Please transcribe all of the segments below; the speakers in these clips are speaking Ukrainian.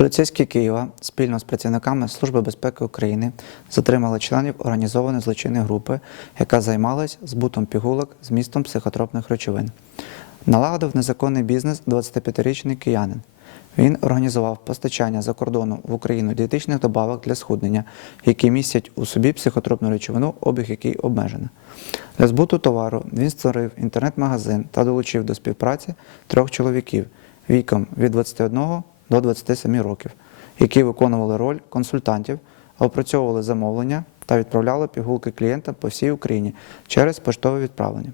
Поліцейські Києва спільно з працівниками Служби безпеки України затримали членів організованої злочинної групи, яка займалась збутом пігулок з містом психотропних речовин. Налагодив незаконний бізнес 25-річний киянин. Він організував постачання за кордону в Україну дієтичних добавок для схуднення, які містять у собі психотропну речовину, обіг який обмежено. Для збуту товару він створив інтернет-магазин та долучив до співпраці трьох чоловіків віком від 21 до 27 років, які виконували роль консультантів, опрацьовували замовлення та відправляли пігулки клієнтам по всій Україні через поштове відправлення.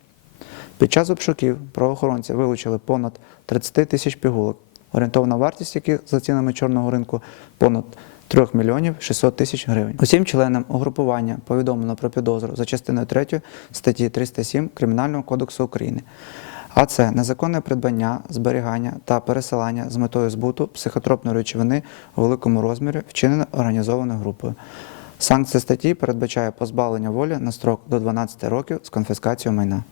Під час обшуків правоохоронці вилучили понад 30 тисяч пігулок, орієнтовна вартість яких за цінами чорного ринку понад 3 мільйонів 600 тисяч гривень. Усім членам угрупування повідомлено про підозру за частиною 3 статті 307 Кримінального кодексу України. А це незаконне придбання, зберігання та пересилання з метою збуту психотропної речовини у великому розмірі, вчинене організованою групою. Санкція статті передбачає позбавлення волі на строк до 12 років з конфіскацією майна.